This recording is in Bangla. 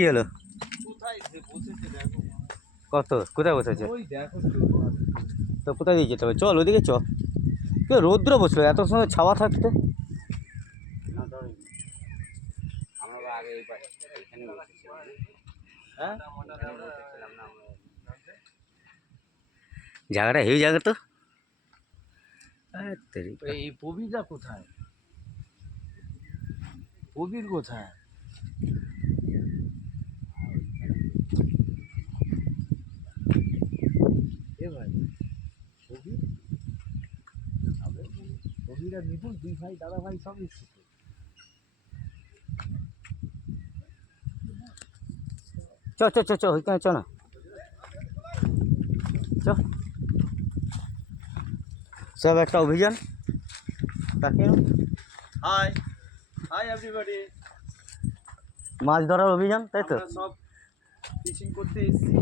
কি হলো? কত কোথায় বসেছে? তো কোথায় দিয়ে যেতে হবে? চল ওদিকে চ। কে রৌদ্র বসলো এত সময় ছাওয়া থাকতে? জায়গাটা হেভি জায়গা তো। এই প্রবীরটা কোথায়? প্রবীর কোথায়? এ ভাই প্রবীর, প্রবীর আর নিপুণ দুই ভাই দাদা ভাই সব এসেছে। চ চ চ চ ওইখানে চ না, চ। সব একটা অভিযান। তাকে হাই হাই এভরিবডি, মাছ ধরার অভিযান, তাই তো? আমরা সব ফিশিং করতে এসেছি।